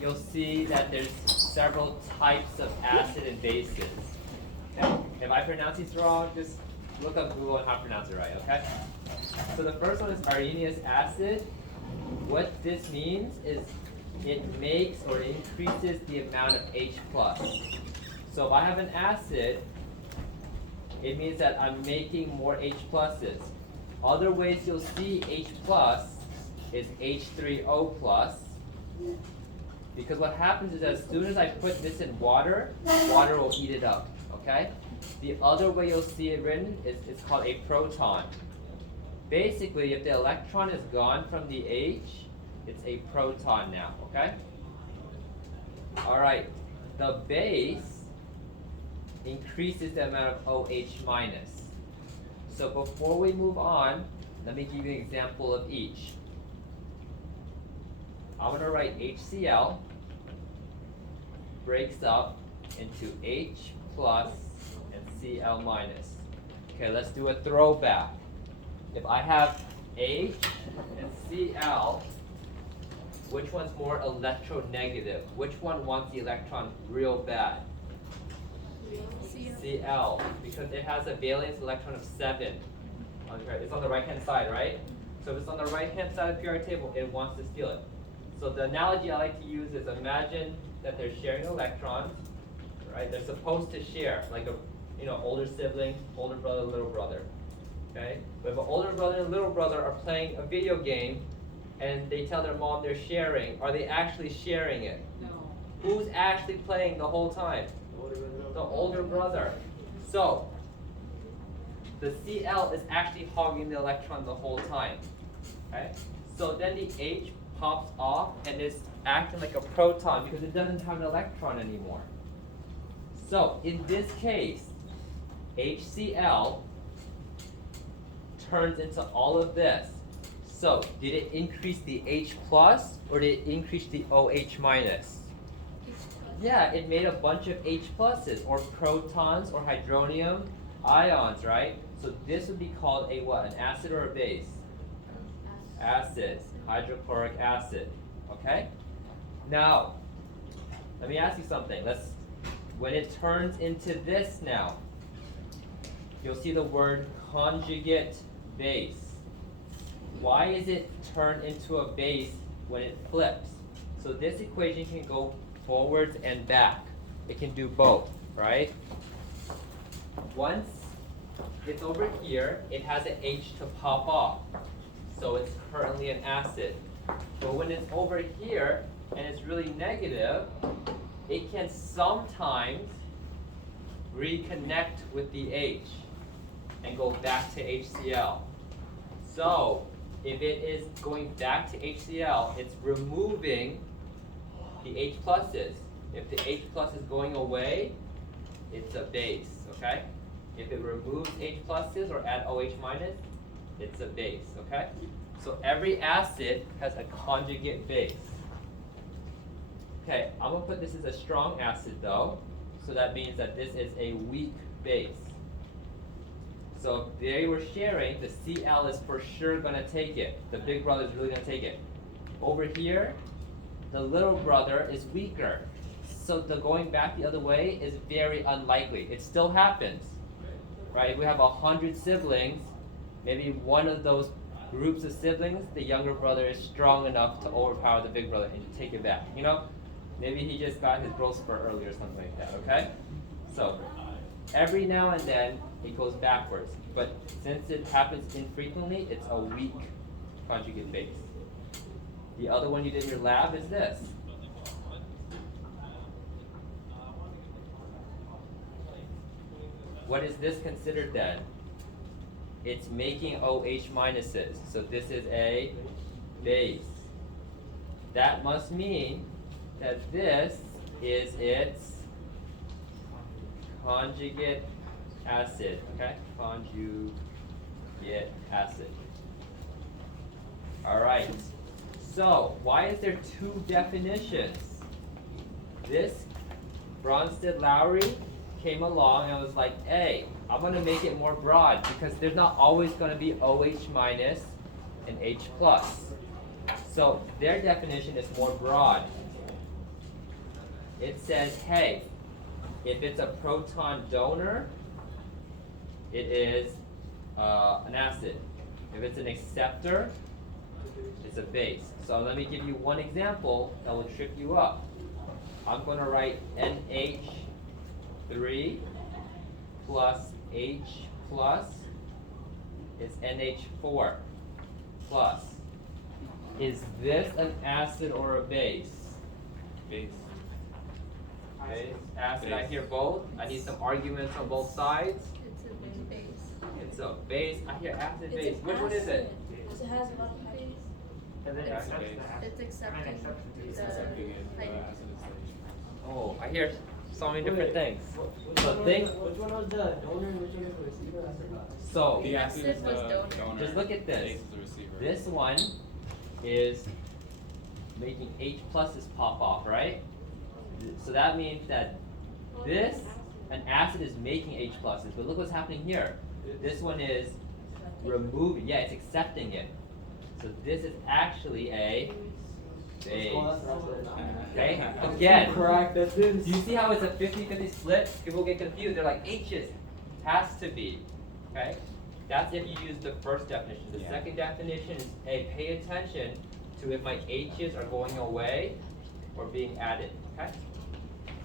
you'll see that there's several types of acid and bases. Okay? If I pronounce these wrong, just look up Google and how to pronounce it right, okay? So the first one is Arrhenius acid. What this means is it makes or increases the amount of H plus. So if I have an acid, it means that I'm making more H pluses. Other ways you'll see H plus is H3O plus. Because what happens is as soon as I put this in water, water will eat it up, okay? The other way you'll see it written is it's called a proton. Basically, if the electron is gone from the H, it's a proton now, okay? All right, the base increases the amount of OH minus. So before we move on, let me give you an example of each. I'm going to write HCl breaks up into H plus and Cl minus. Okay, let's do a throwback. If I have H and Cl, which one's more electronegative? Which one wants the electron real bad? Cl, because it has a valence electron of 7. It's on the right-hand side, right? So if it's on the right-hand side of the periodic table, it wants to steal it. So the analogy I like to use is imagine that they're sharing electrons, right? They're supposed to share, like a older sibling, older brother, little brother. Okay? But if an older brother and little brother are playing a video game and they tell their mom they're sharing, are they actually sharing it? No. Who's actually playing the whole time? The older brother. So the Cl is actually hogging the electron the whole time. Okay? So then the H pops off and is acting like a proton because it doesn't have an electron anymore. So in this case, HCl turns into all of this. So did it increase the H plus or did it increase the OH minus? Yeah, it made a bunch of H pluses or protons or hydronium ions, right? So this would be called a what? An acid or a base? Acid, hydrochloric acid. Okay? Now, let me ask you something. When it turns into this now, you'll see the word conjugate base. Why is it turned into a base when it flips? So this equation can go forwards and back. It can do both, right? Once it's over here, it has an H to pop off. So it's currently an acid. But when it's over here and it's really negative, it can sometimes reconnect with the H and go back to HCl. So if it is going back to HCl, it's removing the H pluses. If the H plus is going away, it's a base, okay? If it removes H pluses or add OH minus, it's a base, okay? So every acid has a conjugate base. Okay, I'm gonna put this as a strong acid though, so that means that this is a weak base. So if they were sharing, the Cl is for sure gonna take it. The big brother is really gonna take it. Over here, the little brother is weaker. So the going back the other way is very unlikely. It still happens, right? If we have 100 siblings, maybe one of those groups of siblings, the younger brother is strong enough to overpower the big brother and take it back. Maybe he just got his growth spurt early or something like that, okay? So every now and then it goes backwards. But since it happens infrequently, it's a weak conjugate base. The other one you did in your lab is this. What is this considered then? It's making OH minuses. So this is a base. That must mean that this is its conjugate acid. Okay? Conjugate acid. All right. So why is there two definitions? This Bronsted-Lowry came along and was like, hey, I'm going to make it more broad because there's not always going to be OH minus and H plus. So their definition is more broad. it says, hey, if it's a proton donor, it is an acid. If it's an acceptor, it's a base. So let me give you one example that will trip you up. I'm going to write NH3 plus H plus is NH4 plus. Is this an acid or a base? Base. Base. Acid, I Base. hear both. I need some arguments on both sides. It's a base. It's a base. I hear acid, It's base. an Which one is it? acid. It has a lot of base. It's accepting the Accepting it, hydrogen. acid is like- Oh, I hear so many different things. Which So one think. was the donor and which one was the receiver? I forgot. So The acid acid is was the donor. donor. just look at this. Base is the receiver. This one is making H pluses pop off, right? So that means that this, an acid is making H pluses, but look what's happening here. This one is removing, yeah, it's accepting it. So this is actually a base. Okay, again, Correct, that's it. do you see how it's a 50-50 split? People get confused, they're like, H's has to be, okay? That's if you use the first definition. The Yeah. second definition is, hey, pay attention to if my H's are going away or being added, okay?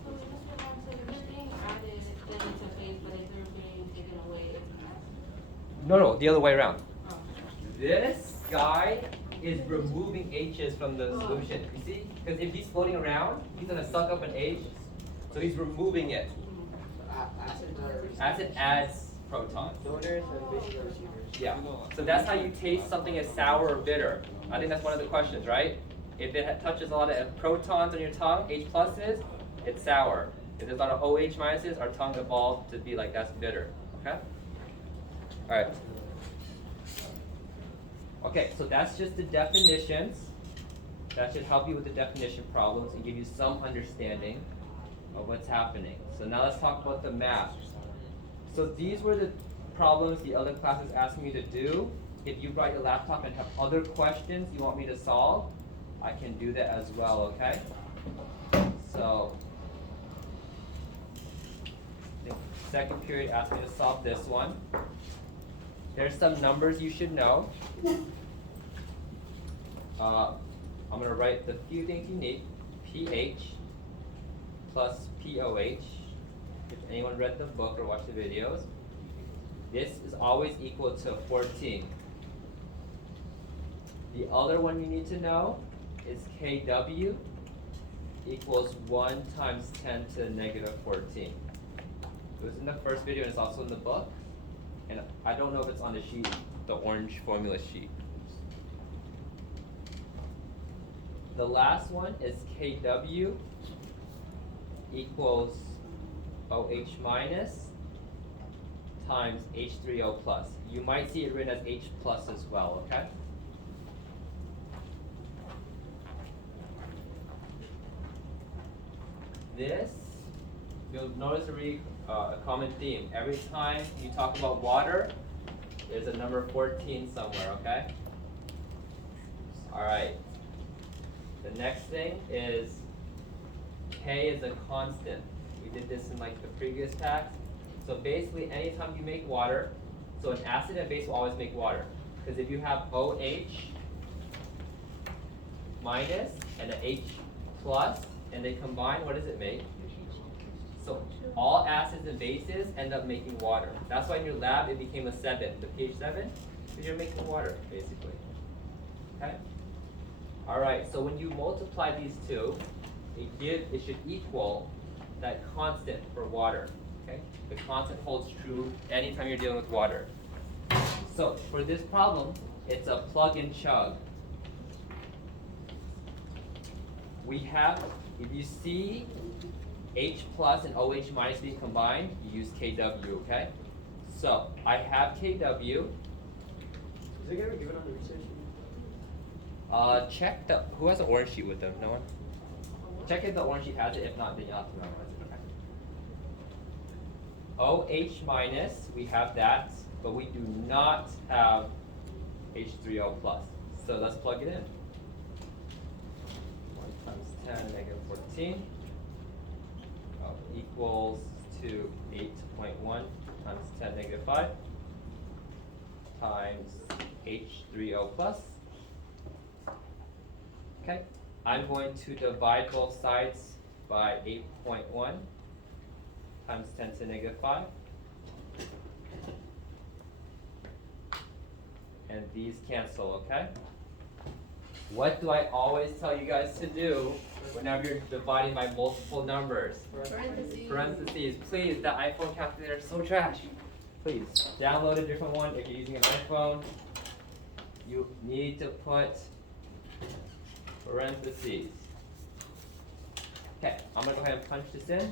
So Mr. Mark, so if they're being added, then it's a base, but if they're being taken away, it's an acid? No, the other way around. Oh. This guy is removing H's from the solution. You see? Because if he's floating around, he's gonna suck up an H, so he's removing it. Acid adds protons. Donors and base are receivers. Yeah. So that's how you taste something as sour or bitter. I think that's one of the questions, right? If it touches a lot of protons on your tongue, H pluses, it's sour. If there's a lot of OH minuses, our tongue evolved to be like that's bitter. Okay? Alright. Okay, so that's just the definitions. That should help you with the definition problems and give you some understanding of what's happening. So now let's talk about the math. So these were the problems the other classes asked me to do. If you brought your laptop and have other questions you want me to solve, I can do that as well, okay? So, I think second period asked me to solve this one. There's some numbers you should know. I'm going to write the few things you need. pH plus POH. If anyone read the book or watched the videos, this is always equal to 14. The other one you need to know is KW equals 1 times 10 to the negative 14. It was in the first video and it's also in the book. And I don't know if it's on the sheet, the orange formula sheet. The last one is KW equals OH minus times H3O plus. You might see it written as H plus as well, okay? This, you'll notice a common theme. Every time you talk about water, there's a number 14 somewhere, okay? Alright. The next thing is K is a constant. We did this in like the previous task. So basically anytime you make water, so an acid and base will always make water. Because if you have OH minus and an H plus, and they combine, what does it make? So all acids and bases end up making water. That's why in your lab it became a 7, the pH 7, because you're making water, basically. Okay? Alright, so when you multiply these two, it should equal that constant for water. Okay? The constant holds true anytime you're dealing with water. So for this problem, it's a plug and chug. We have, if you see H plus and OH minus being combined, you use KW, okay? So I have KW. Is it gonna give it on the research sheet? Check who has an orange sheet with them? No one? Check if the orange sheet has it. If not, then you'll have to memorize it, okay? OH minus, we have that, but we do not have H3O plus. So let's plug it in. 1 times 10 negative 14. equals to 8.1 times 10 negative 5 times H3O plus. Okay, I'm going to divide both sides by 8.1 times 10 to the negative 5. And these cancel, okay? What do I always tell you guys to do whenever you're dividing by multiple numbers? Parentheses. Parentheses. Please, the iPhone calculator is so trash. Please, download a different one if you're using an iPhone. You need to put parentheses. Okay, I'm gonna go ahead and punch this in.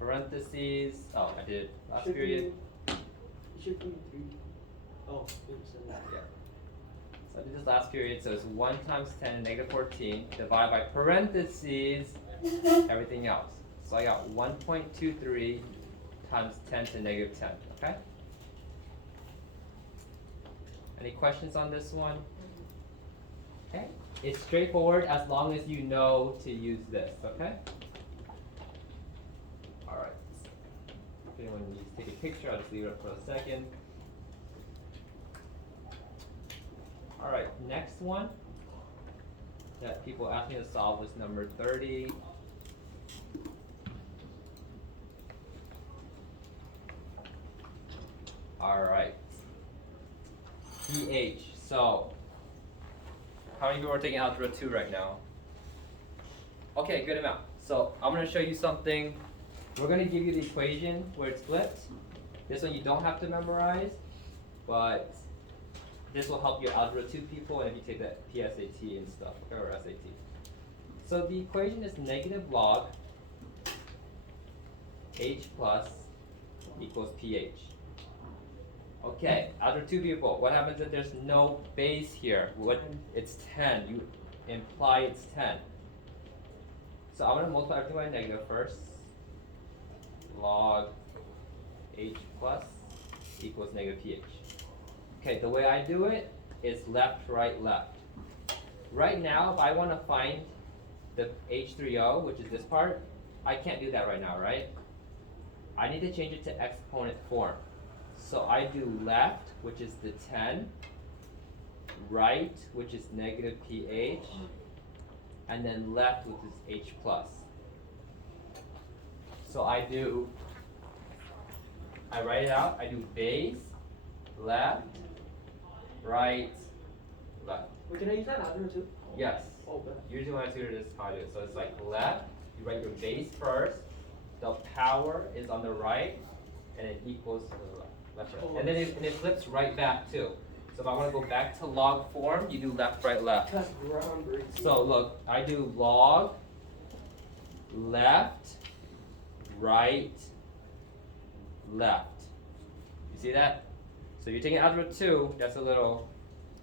Parentheses, oh, I did last Should be- period. It should be 3. Oh, oops, Yeah. So I did this last period, so it's 1 times 10 negative 14 divided by parentheses everything else. So I got 1.23 times 10 to negative 10, okay? Any questions on this one? Okay, it's straightforward as long as you know to use this, okay? Alright. If anyone needs to take a picture, I'll just leave it up for a second. Alright, next one that people asked me to solve was number 30. Alright. pH. So, how many people are taking Algebra 2 right now? Okay, good amount. So, I'm going to show you something. We're going to give you the equation where it's flipped. This one you don't have to memorize, but this will help your Algebra 2 people and if you take the PSAT and stuff, okay, or SAT. So the equation is negative log H plus equals pH. Okay, Algebra 2 people, what happens if there's no base here? It's 10, you imply it's 10. So I'm going to multiply everything by negative first. Log H plus equals negative pH. Okay, the way I do it is left, right, left. Right now, if I want to find the H3O, which is this part, I can't do that right now, right? I need to change it to exponent form. So I do left, which is the 10, right, which is negative pH, and then left, which is H plus. So I write it out, I do base, left, right, left. Wait, can I use that algebra too? Yes. Oh, but Usually when I tutor this, how I do it. So it's like left, you write your base first, the power is on the right, and it equals to the left. Right. And then it flips right back too. So if I want to go back to log form, you do left, right, left. that's groundbreaking. So look, I do log, left, right, left. You see that? So you're taking Algebra 2, that's a little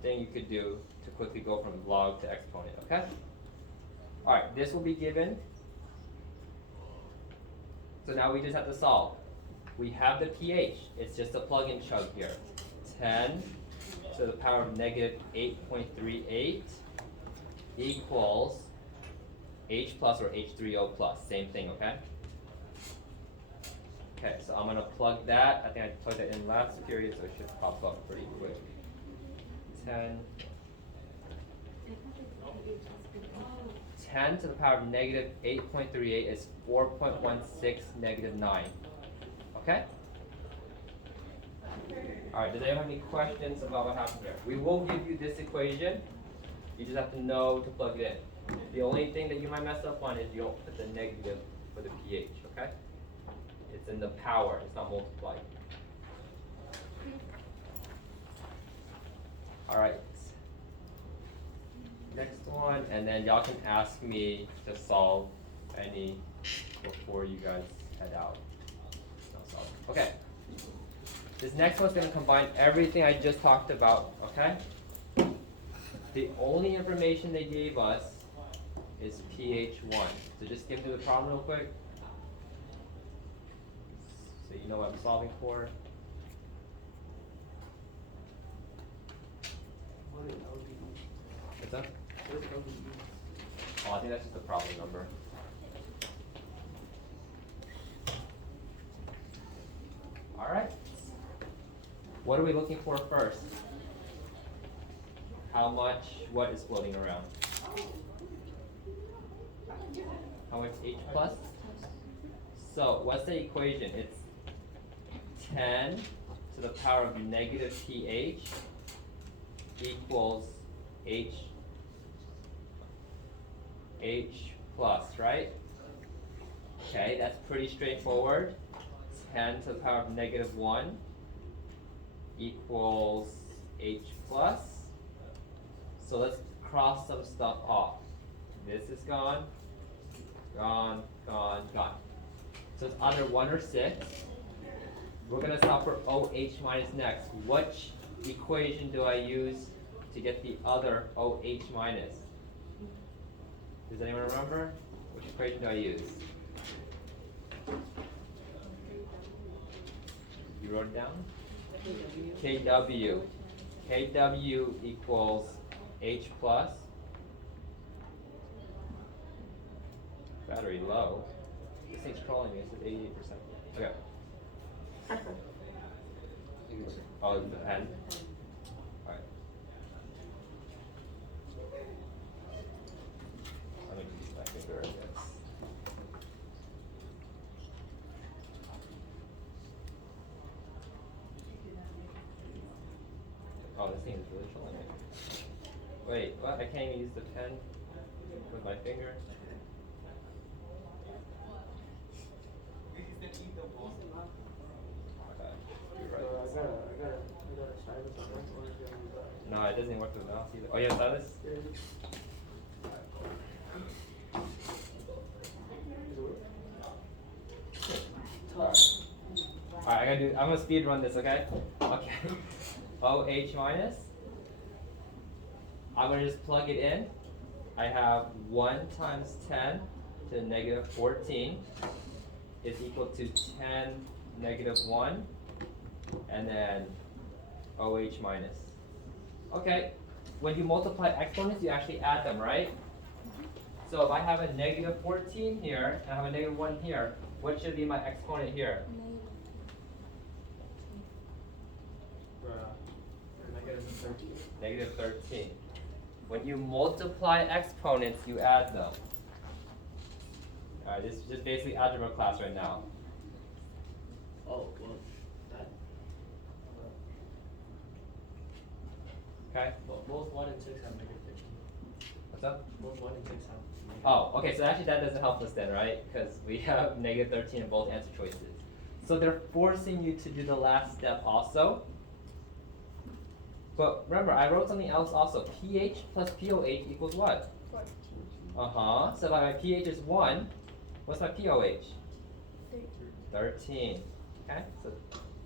thing you could do to quickly go from log to exponent, okay? Alright, this will be given. So now we just have to solve. We have the pH, it's just a plug and chug here. 10 to the power of negative 8.38 equals H plus or H3O plus, same thing, okay? Okay, so I'm gonna plug that. I think I plugged it in last period, so it should pop up pretty quick. 10 to the power of negative 8.38 is 4.16 negative 9. Okay? Alright, does anyone have any questions about what happened here? We will give you this equation. You just have to know to plug it in. The only thing that you might mess up on is you don't put the negative for the pH, okay? It's in the power, it's not multiplied. Alright. Next one, and then y'all can ask me to solve any before you guys head out. Okay. This next one's going to combine everything I just talked about, okay? The only information they gave us is pH 1. So just skip through the problem real quick. So you know what I'm solving for. What an LD. What's up? Where's LDE? Oh, I think that's just a problem number. Alright. What are we looking for first? How much, what is floating around? How much H plus? So, what's the equation? It's 10 to the power of negative pH equals H plus, right? Okay, that's pretty straightforward. 10 to the power of negative 1 equals H plus. So let's cross some stuff off. This is gone, gone, gone, gone. So it's either 1 or 6. We're going to stop for OH minus next. Which equation do I use to get the other OH minus? Does anyone remember? Which equation do I use? You wrote it down? KW. KW equals H plus. Battery low. This thing's trolling me. It says 88%. Okay. Oh, it's the pen. Alright. Let me use my finger, I guess. Oh, this thing is really trolling me. Wait, what? I can't even use the pen with my finger? You're right. I got a stylus on that one. No, it doesn't work with the mouse either. Oh, you have stylus? Alright, I'm gonna speed run this, okay? Okay. OH minus. I'm gonna just plug it in. I have 1 times 10 to the negative 14 is equal to 10 negative 1, and then OH minus. Okay, when you multiply exponents, you actually add them, right? So if I have a negative 14 here, and I have a negative 1 here, what should be my exponent here? Negative 13. Negative 13. When you multiply exponents, you add them. Alright, this is just basically algebra class right now. Oh, well, that. Okay? But both 1 and 6 have negative 15. What's up? Both 1 and 6 have. Oh, okay, so actually that doesn't help us then, right? Because we have negative 13 in both answer choices. So they're forcing you to do the last step also. But remember, I wrote something else also. pH plus POH equals what? 14. Uh-huh. So if my pH is 1, what's my POH? 13. 13. Okay? So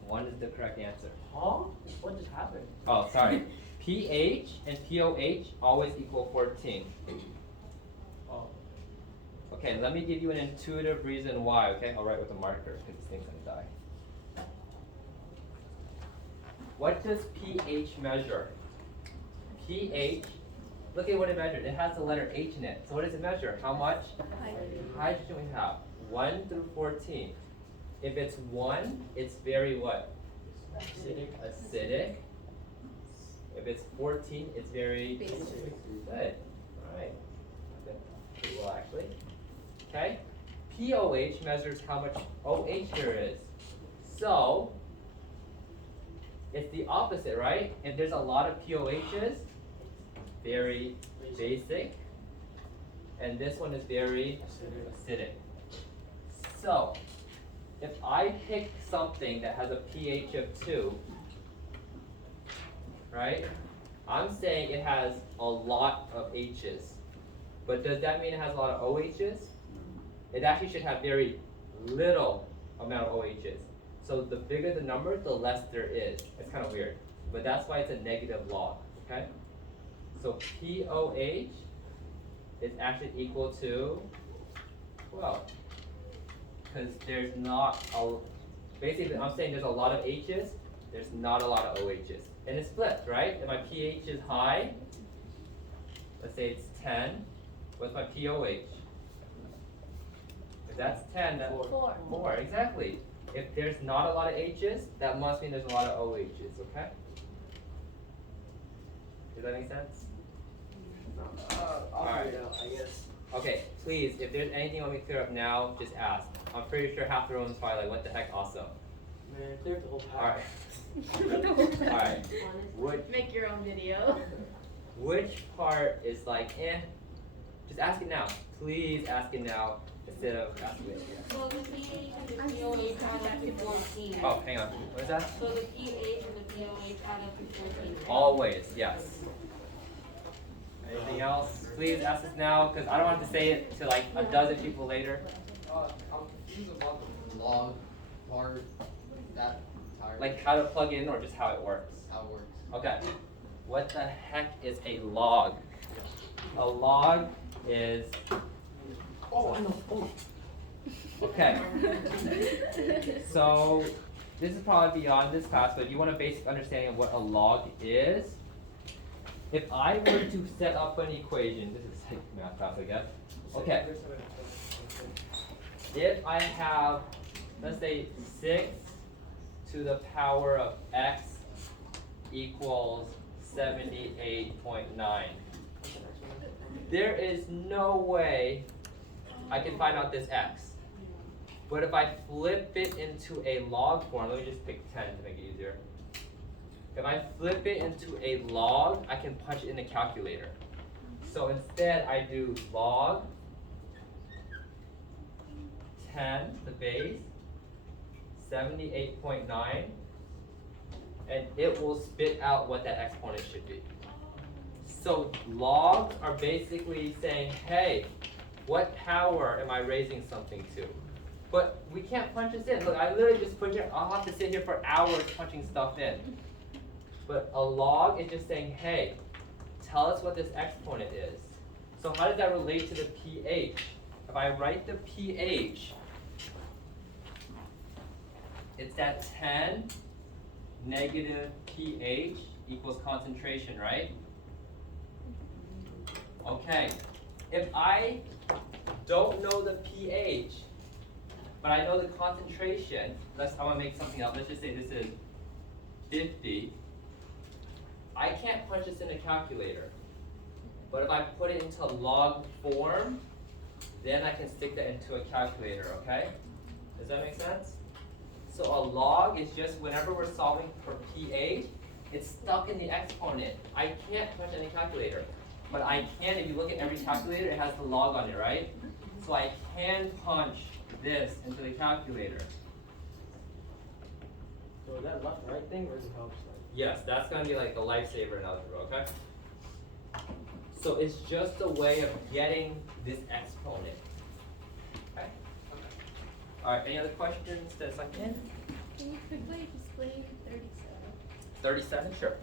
1 is the correct answer. Huh? What just happened? Oh, sorry. pH and POH always equal 14. Oh. Okay, let me give you an intuitive reason why, okay? I'll write with a marker because this thing's gonna die. What does pH measure? pH, look at what it measured. It has the letter H in it. So what does it measure? How much hydrogen we have? 1 through 14. If it's 1, it's very what? Acidic. Acidic. If it's 14, it's very Basic. good. Alright. Pretty well actually. Okay? POH measures how much OH there is. So it's the opposite, right? If there's a lot of POHs, very basic. And this one is very acidic. So if I pick something that has a pH of 2, right? I'm saying it has a lot of H's. But does that mean it has a lot of OHs? It actually should have very little amount of OHs. So the bigger the number, the less there is. It's kind of weird. But that's why it's a negative log, okay? So POH is actually equal to 12. Because there's not a, basically I'm saying there's a lot of H's, there's not a lot of OHs. And it's flipped, right? If my pH is high, let's say it's 10. What's my POH? If that's 10, that's 4, exactly. If there's not a lot of H's, that must mean there's a lot of OH's, okay? Does that make sense? I'll figure it out, I guess. Okay, please, if there's anything you want me to clear up now, just ask. I'm pretty sure half the room is probably like, what the heck also? Man, clear up the whole pack. Alright. Alright. Honestly. Make your own video. Which part is like, just ask it now. Please ask it now instead of asking it later. So the pH and the POH add up to 14. Oh, hang on. What is that? So the pH and the POH add up to 14. Always, yes. Anything else? Please ask us now, because I don't want to say it to like a dozen people later. I'm confused about the log part, that entire. Like how to plug in or just how it works. How it works. Okay. What the heck is a log? A log is. Oh, I know. Oh. Okay. So this is probably beyond this class, but you want a basic understanding of what a log is. If I were to set up an equation, this is like math class, I guess. Okay. If I have, let's say 6 to the power of x equals 78.9. There is no way I can find out this x. But if I flip it into a log form, let me just pick 10 to make it easier. If I flip it into a log, I can punch it in the calculator. So instead I do log 10 to the base, 78.9, and it will spit out what that exponent should be. So logs are basically saying, hey, what power am I raising something to? But we can't punch this in. Look, I literally just put here, I'll have to sit here for hours punching stuff in. But a log is just saying, hey, tell us what this exponent is. So how does that relate to the pH? If I write the pH, it's that 10 negative pH equals concentration, right? Okay, if I don't know the pH, but I know the concentration, I want to make something up. Let's just say this is 50. I can't punch this in a calculator. But if I put it into log form, then I can stick that into a calculator, okay? Does that make sense? So a log is just whenever we're solving for pH, it's stuck in the exponent. I can't punch in a calculator. But I can, if you look at every calculator, it has the log on it, right? So I can punch this into the calculator. So is that left right thing or is it helps? Yes, that's going to be like a lifesaver in algebra, okay? So it's just a way of getting this exponent. Okay? All right, any other questions that's like in? Can you quickly explain 37? 37, sure.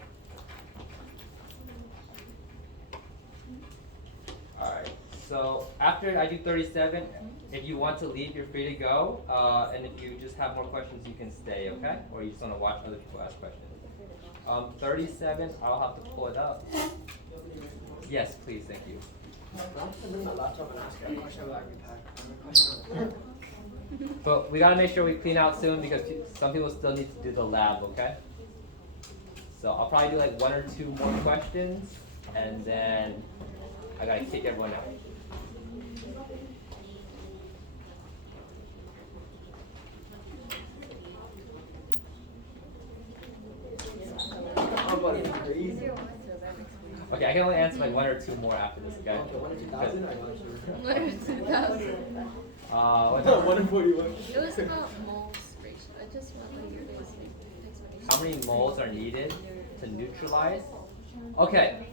All right, so after I do 37, if you want to leave, you're free to go. And if you just have more questions, you can stay, okay? Or you just want to watch other people ask questions. 37, I'll have to pull it up. Yes, please, thank you. I have to bring my laptop and ask you a question about every pack. But we gotta make sure we clean out soon because some people still need to do the lab, okay? So I'll probably do like 1 or 2 more questions, and then I gotta kick everyone out. Crazy. Okay, I can only answer like 1 or 2 more after this, okay? Okay, 1 in 2000, I got you. What is 2000? What No, 1 in 41. It was about moles ratio. I just want like your basic explanation. How many moles are needed to neutralize? Okay.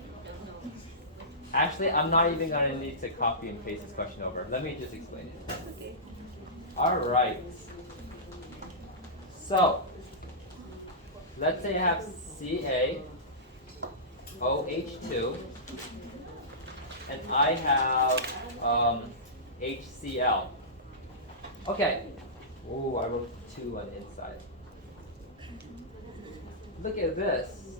Actually, I'm not even gonna need to copy and paste this question over. Let me just explain it. Okay. Alright. So, let's say I have CaOH2 and I have HCl. Okay. Ooh, I wrote 2 on the inside. Look at this.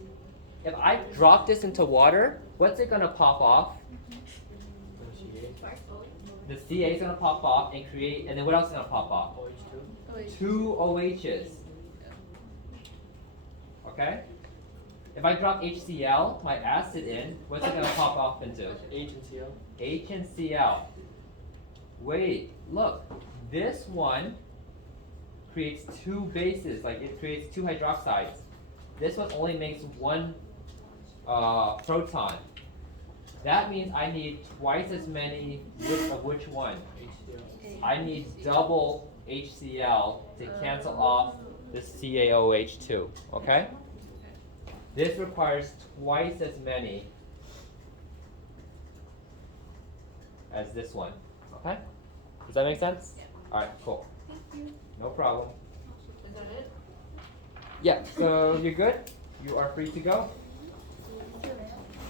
If I drop this into water, what's it gonna pop off? The CA is gonna pop off and create, and then what else is gonna pop off? OH2. Two OHs. Okay? If I drop HCl, my acid in, what's it gonna pop off into? H and Cl. H and Cl. Wait, look. This one creates two bases, like it creates two hydroxides. This one only makes one proton. That means I need twice as many of which one? HCl. I need double HCl to cancel off the CaOH2, okay? This requires twice as many as this one, okay? Does that make sense? Alright, cool. No problem. Is that it? Yeah, so you're good? You are free to go?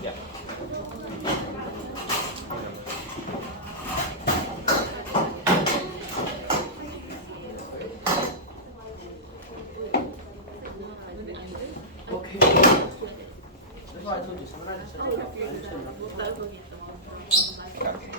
Yeah. Okay. That's why I told you, someone had to say Okay.